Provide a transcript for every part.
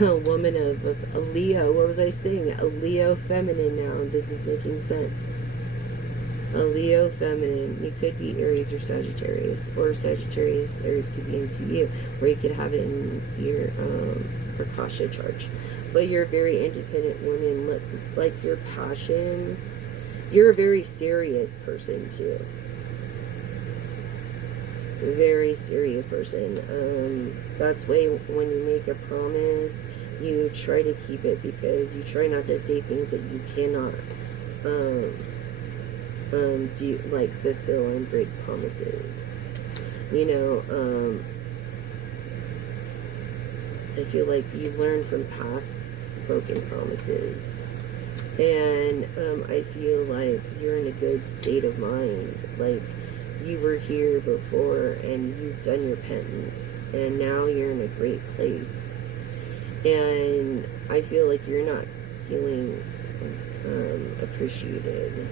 A woman of a Leo. What was I saying? A Leo feminine now. This is making sense. A Leo feminine. You could be Aries or Sagittarius. Or Sagittarius, Aries could be into you. Or you could have it in your Akasha chart. But you're a very independent woman. Look, it's like your passion. You're a very serious person too. Very serious person. That's why when you make a promise, you try to keep it, because you try not to say things that you cannot um, do, like fulfill and break promises. You know, I feel like you learn from past broken promises. And I feel like you're in a good state of mind. Like, you were here before and you've done your penance, and now you're in a great place. And I feel like you're not feeling appreciated.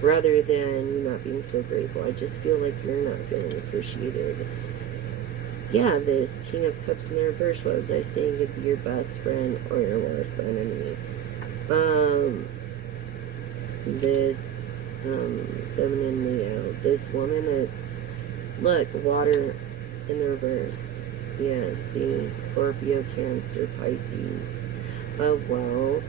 Rather than you not being so grateful, I just feel like you're not feeling appreciated. Yeah, this King of Cups in the reverse, what was I saying? Could be your best friend or your worst enemy. This feminine Leo, this woman that's, look, water in the reverse. Yeah, see, Scorpio, Cancer, Pisces of wealth,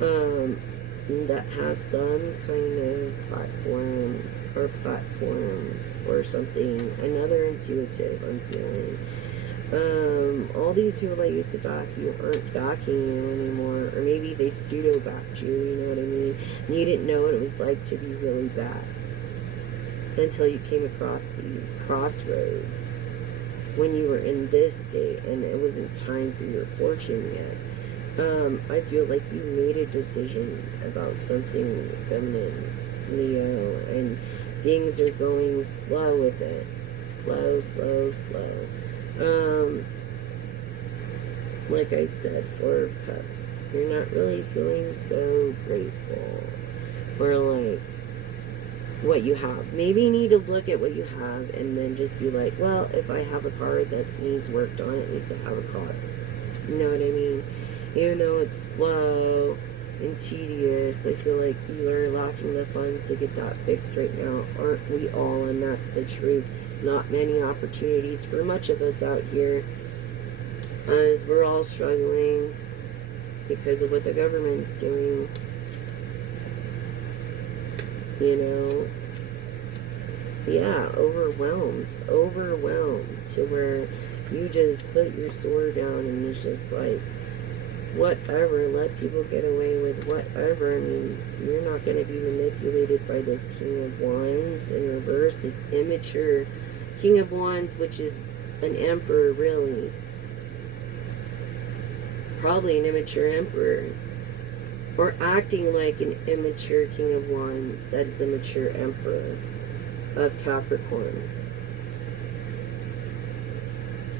that has some kind of platform or platforms or something. Another intuitive, I'm feeling. All these people that used to back you aren't backing you anymore, or maybe they pseudo backed you, you know what I mean? And you didn't know what it was like to be really backed until you came across these crossroads when you were in this state and it wasn't time for your fortune yet. I feel like you made a decision about something feminine, Leo, and things are going slow with it. Slow, slow, slow. Like I said, Four of Cups. You're not really feeling so grateful for, like, what you have. Maybe you need to look at what you have and then just be like, well, if I have a car that needs worked on, at least I have a car. You know what I mean? Even though it's slow and tedious, I feel like you are lacking the funds to get that fixed right now. Aren't we all? And that's the truth. Not many opportunities for much of us out here, as we're all struggling because of what the government's doing. You know? Yeah, overwhelmed to where you just put your sword down and it's just like, whatever, let people get away with whatever. I mean, you're not going to be manipulated by this King of Wands in reverse, this immature King of Wands, which is an emperor, really. Probably an immature emperor. Or acting like an immature King of Wands that is a mature emperor of Capricorn.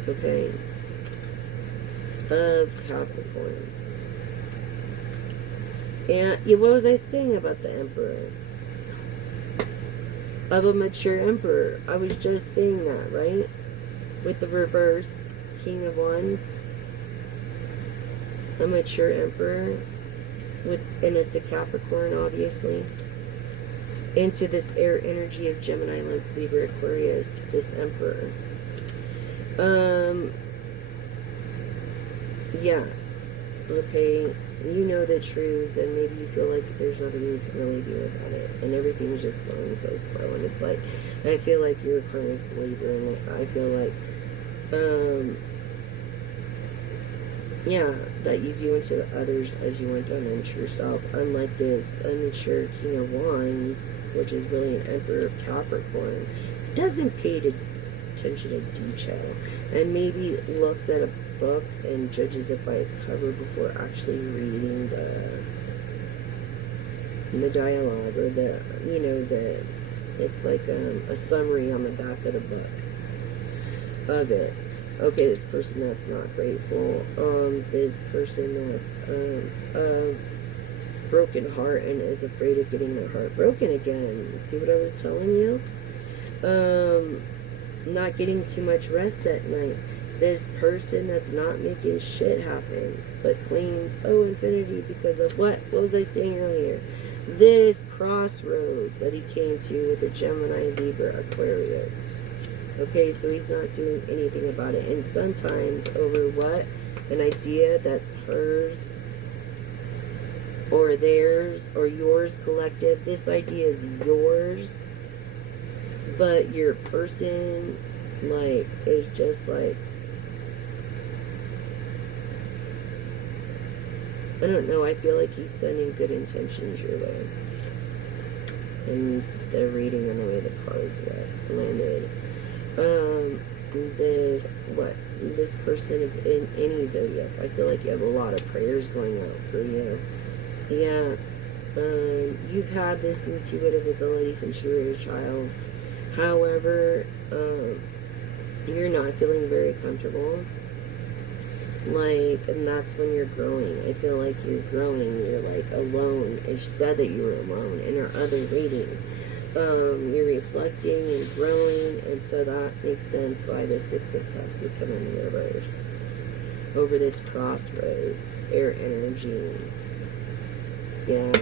Okay? Of Capricorn. And yeah, what was I saying about the emperor? Of a mature emperor. I was just saying that, right? With the reverse King of Wands. A mature emperor. And it's a Capricorn, obviously. Into this air energy of Gemini, like Libra, Aquarius, this emperor. Yeah. Okay, you know the truths, and maybe you feel like there's nothing you can really do about it, and everything's just going so slow. And it's like, I feel like you're a karmic Libra, and I feel like, yeah, that you do unto others as you want done unto yourself. Unlike this immature King of Wands, which is really an Emperor of Capricorn, doesn't pay attention to detail, and maybe looks at a book and judges it by its cover before actually reading the dialogue, or it's like a summary on the back of the book of it. Okay, this person that's not grateful, this person that's a broken heart and is afraid of getting their heart broken again. See what I was telling you? Not getting too much rest at night. This person that's not making shit happen, but claims, oh, infinity because of what? What was I saying earlier? This crossroads that he came to with the Gemini, Libra, Aquarius. Okay, so he's not doing anything about it. And sometimes over what? An idea that's hers or theirs or yours collective. This idea is yours, but your person, like, is just like, I don't know, I feel like he's sending good intentions your way. And the reading and the way the cards landed. This person in any zodiac, I feel like you have a lot of prayers going out for you. Yeah. You've had this intuitive ability since you were a child. However, you're not feeling very comfortable. Like, and that's when you're growing. I feel like you're growing. You're like alone. It said that you were alone in our other reading. You're reflecting and growing, and so that makes sense why the Six of Cups would come in reverse over this crossroads, air energy. Yeah.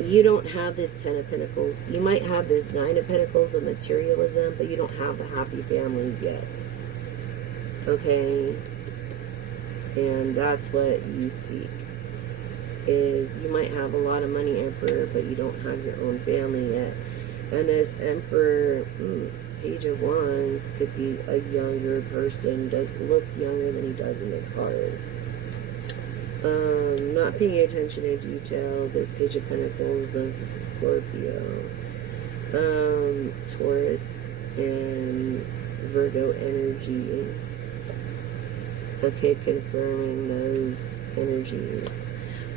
You don't have this Ten of Pentacles. You might have this Nine of Pentacles of materialism, but you don't have the happy families yet. Okay? And that's what you seek. Is you might have a lot of money, Emperor, but you don't have your own family yet. And this Emperor, Page of Wands, could be a younger person, looks younger than he does in the card. Not paying attention to detail, this Page of Pentacles of Scorpio, Taurus, and Virgo energy. Okay, confirming those energies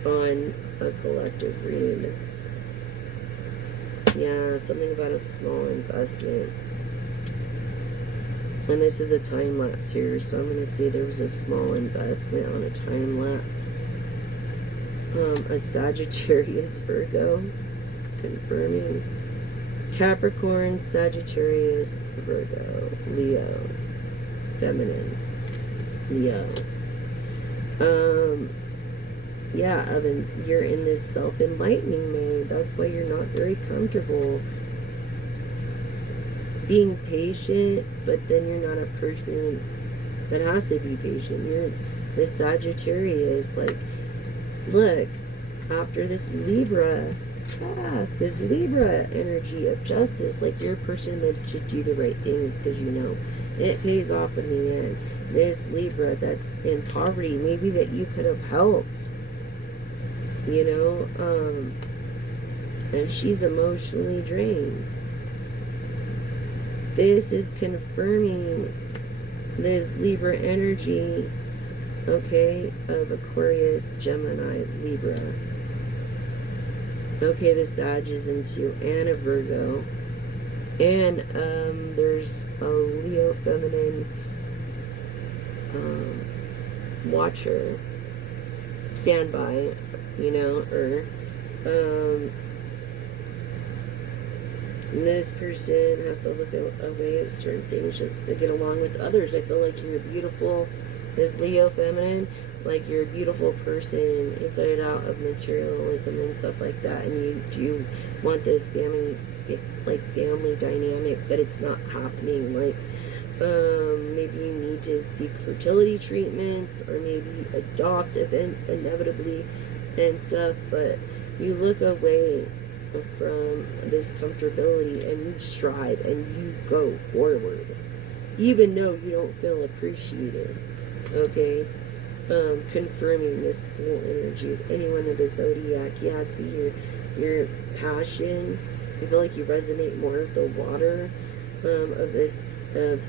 on a collective read. Yeah, something about a small investment. And this is a time lapse here, so I'm going to say there was a small investment on a time lapse. A Sagittarius, Virgo, confirming. Capricorn, Sagittarius, Virgo, Leo, feminine, Leo. Yeah, Evan, you're in this self-enlightening mode. That's why you're not very comfortable being patient, but then you're not a person that has to be patient. You're this Sagittarius, like, look, after this Libra energy of justice, like, you're a person that should do the right things because you know it pays off in the end. This Libra that's in poverty, maybe that you could have helped, you know, and she's emotionally drained. This is confirming this Libra energy, okay, of Aquarius, Gemini, Libra. Okay, the Sag is into and a Virgo. And there's a Leo feminine watcher, standby, you know, or this person has to look away at certain things just to get along with others. I feel like you're beautiful, this Leo feminine, like you're a beautiful person inside out of materialism and stuff like that, and you do want this family, like family dynamic, but it's not happening. Like maybe you need to seek fertility treatments or maybe adopt inevitably and stuff, but you look away from this comfortability and you strive and you go forward even though you don't feel appreciated. Okay, confirming this full energy of anyone of the zodiac. Yeah, see your passion. I feel like you resonate more with the water of this of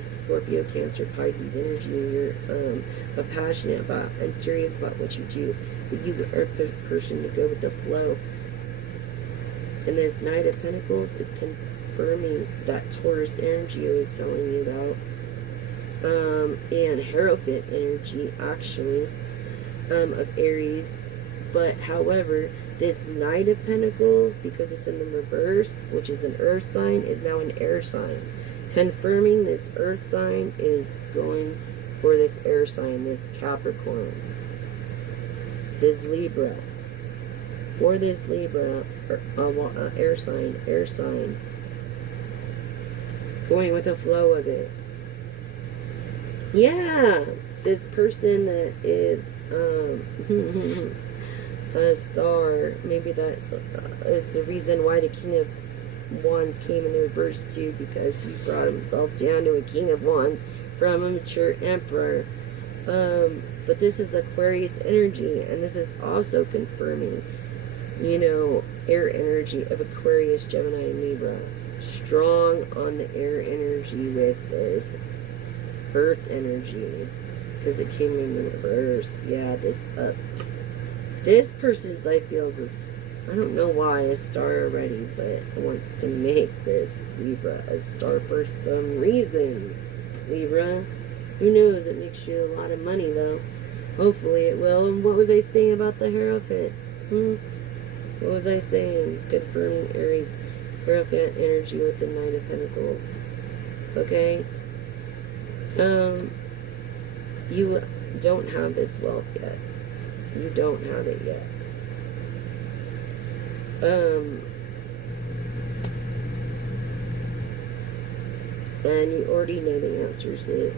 Scorpio, Cancer, Pisces energy. You're passionate about and serious about what you do, but you are a person to go with the flow. And this Knight of Pentacles is confirming that Taurus energy I was telling you about. And Hierophant energy, actually, of Aries. But, however, this Knight of Pentacles, because it's in the reverse, which is an earth sign, is now an air sign. Confirming this earth sign is going for this air sign, this Capricorn, this Libra. For this Libra, air sign, going with the flow of it. Yeah, this person that is a star, maybe that is the reason why the King of Wands came in reverse too, because he brought himself down to a King of Wands from a mature Emperor. But this is Aquarius energy, and this is also confirming, air energy of Aquarius, Gemini, and Libra. Strong on the air energy with this earth energy, because it came in reverse. Yeah, this person's, I feel, is I don't know why a star already, but wants to make this Libra a star for some reason. Libra, who knows? It makes you a lot of money, though. Hopefully it will. And what was I saying about the Hierophant? What was I saying? Confirming Aries Hierophant energy with the Knight of Pentacles. Okay? You don't have this wealth yet. You don't have it yet. And you already know the answers to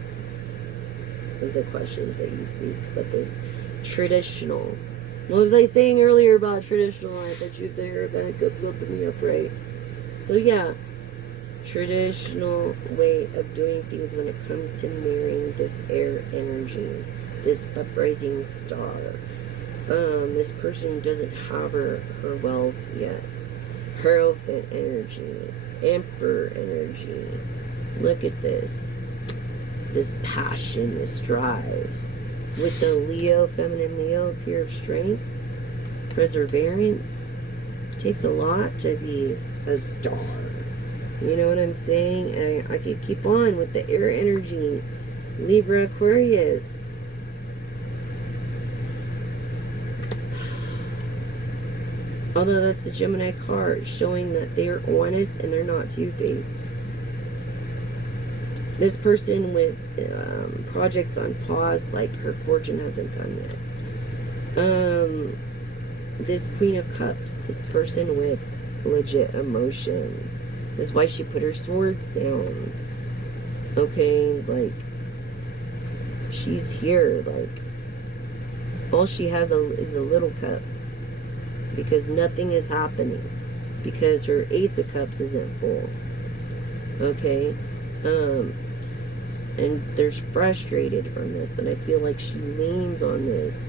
the questions that you seek. But this traditional, what was I saying earlier about traditional? I bet you if the Hierophant comes up in the upright. So yeah, traditional way of doing things when it comes to marrying this air energy, this uprising star. This person doesn't have her wealth yet. Hierophant energy, Emperor energy. Look at this passion, this drive. With the Leo, feminine Leo, appear of strength, perseverance. It takes a lot to be a star. You know what I'm saying? I could keep on with the air energy. Libra, Aquarius. Although that's the Gemini card, showing that they are honest and they're not two-faced. This person with projects on pause, like her fortune hasn't come yet. This Queen of Cups, this person with legit emotion. This is why she put her swords down. Okay, like, she's here, like, all she has is a little cup. Because nothing is happening. Because her Ace of Cups isn't full. Okay? And there's frustrated from this. And I feel like she leans on this.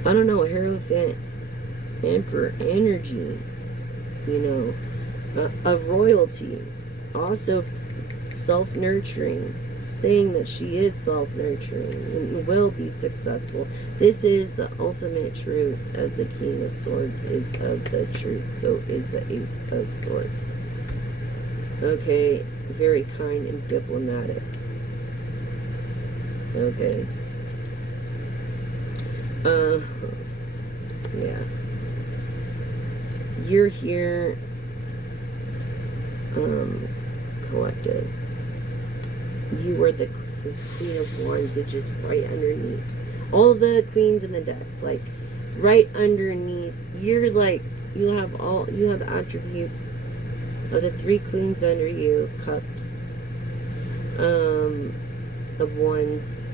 I don't know, Hierophant, Emperor energy. Of royalty. Also self-nurturing. Saying that she is self-nurturing and will be successful. This is the ultimate truth, as the King of Swords is of the truth, so is the Ace of Swords. Okay, very kind and diplomatic. Okay. Yeah. You're here, collective. You are the Queen of Wands, which is right underneath. All the queens in the deck, like, right underneath. You're like, you have the attributes of the three queens under you, cups, of wands,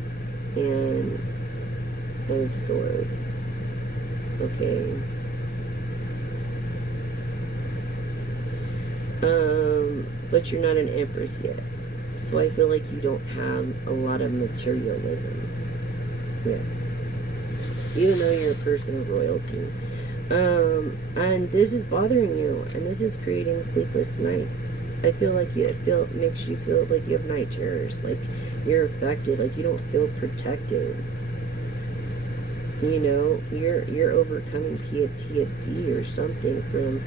and of swords. Okay. But you're not an empress yet. So I feel like you don't have a lot of materialism. Yeah. Even though you're a person of royalty. And this is bothering you. And this is creating sleepless nights. I feel like it makes you feel like you have night terrors. Like you're affected. Like you don't feel protected. You're overcoming PTSD or something from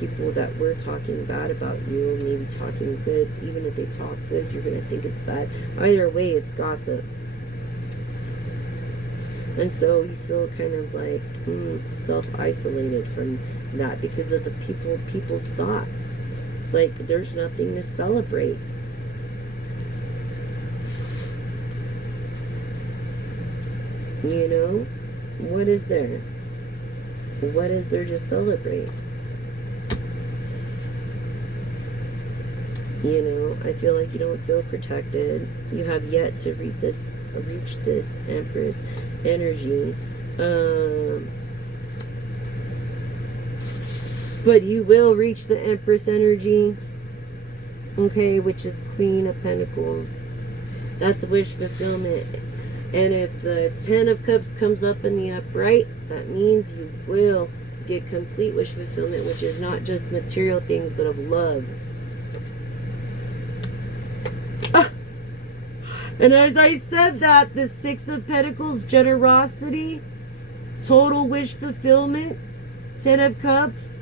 people that were talking bad about you, maybe talking good. Even if they talk good, you're going to think it's bad. Either way, it's gossip. And so you feel kind of like self-isolated from that because of the people's thoughts. It's like there's nothing to celebrate. You know? What is there? What is there to celebrate? You know, I feel like you don't feel protected. You have yet to reach this Empress energy. But you will reach the Empress energy. Okay, which is Queen of Pentacles. That's wish fulfillment. And if the Ten of Cups comes up in the upright, that means you will get complete wish fulfillment, which is not just material things, but of love. And as I said that, the Six of Pentacles, generosity, total wish fulfillment, Ten of Cups,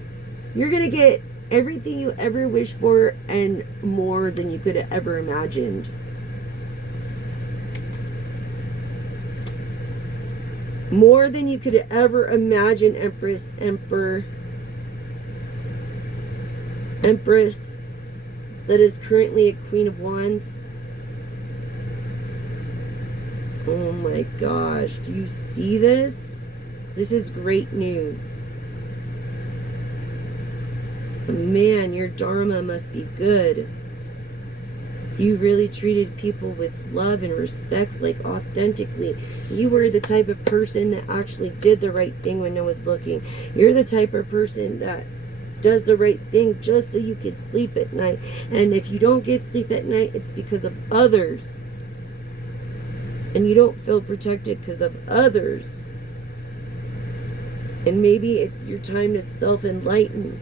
you're going to get everything you ever wished for and more than you could have ever imagined. More than you could ever imagine, Empress, Emperor, Empress, that is currently a Queen of Wands. Oh my gosh, do you see this? This is great news. Man, your Dharma must be good. You really treated people with love and respect, like authentically. You were the type of person that actually did the right thing when no one's looking. You're the type of person that does the right thing just so you can sleep at night. And if you don't get sleep at night, it's because of others. And you don't feel protected because of others. And maybe it's your time to self-enlighten.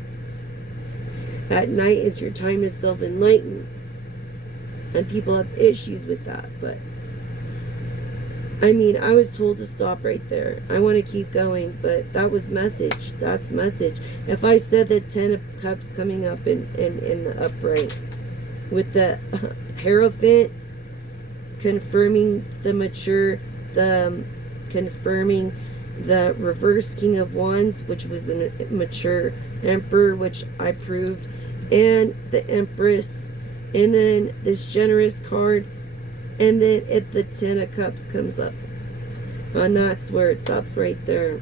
At night is your time to self-enlighten. And people have issues with that. But, I mean, I was told to stop right there. I want to keep going, but that was message. That's message. If I said the Ten of Cups coming up in the upright, with the Hierophant confirming the mature, confirming the reverse King of Wands, which was a mature Emperor, which I proved, and the Empress, and then this generous card, and then if the Ten of Cups comes up, and that's where it stops right there.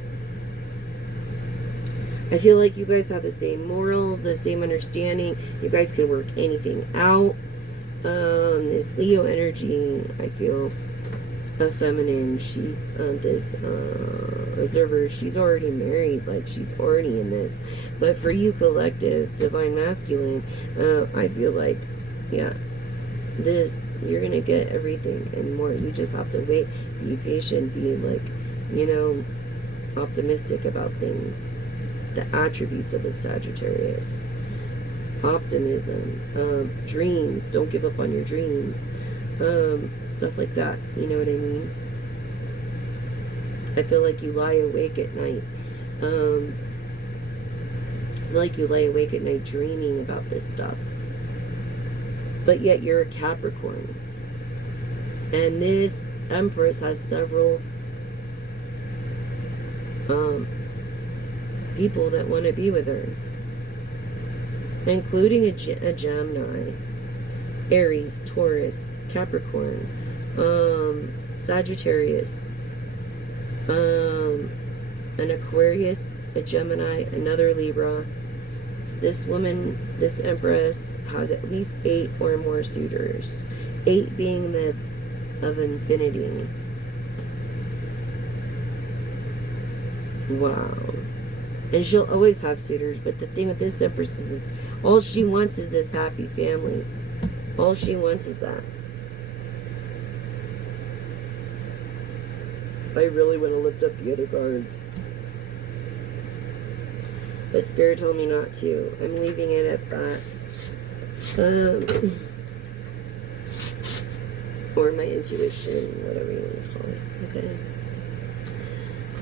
I feel like you guys have the same morals, the same understanding. You guys can work anything out. This Leo energy, I feel a feminine. She's this observer. She's already married, like she's already in this. But for you, collective divine masculine, I feel like, yeah, this, you're gonna get everything and more. You just have to wait, be patient, be like, you know, optimistic about things. The attributes of a Sagittarius: optimism, dreams, don't give up on your dreams, stuff like that. You know what I mean? I feel like you lie awake at night. I feel like you lie awake at night dreaming about this stuff. But yet you're a Capricorn. And this Empress has several people that want to be with her, including a Gemini, Aries, Taurus, Capricorn, Sagittarius, an Aquarius, a Gemini, another Libra. This woman, this Empress, has at least 8 or more suitors. 8 being the of infinity. Wow. And she'll always have suitors, but the thing with this Empress is all she wants is this happy family. All she wants is that. I really want to lift up the other cards, but Spirit told me not to. I'm leaving it at that. Or my intuition, whatever you want to call it. Okay.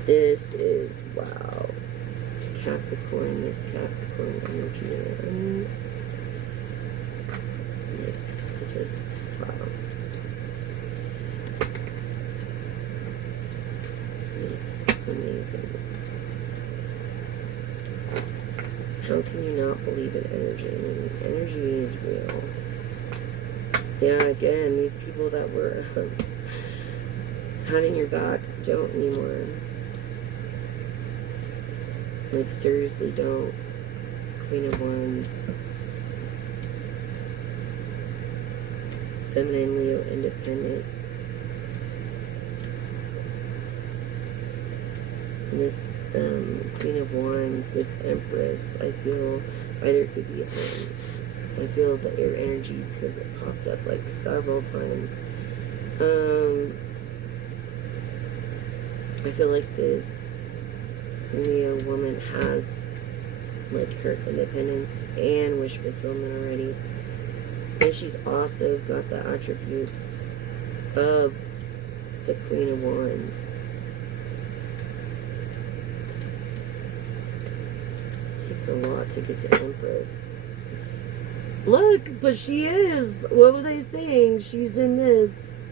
This is, wow. Capricorn, this Capricorn energy. Just, wow. It's amazing. How how can you not believe in energy? I mean, energy is real. Yeah, again, these people that were having your back don't anymore. Like, seriously, don't. Queen of Wands. Feminine, Leo, independent. And this Queen of Wands, this Empress, I feel either it could be a him. I feel the air energy because it popped up like several times. I feel like this Leo woman has like her independence and wish fulfillment already. And she's also got the attributes of the Queen of Wands. Takes a lot to get to Empress. Look, but she is. What was I saying? She's in this.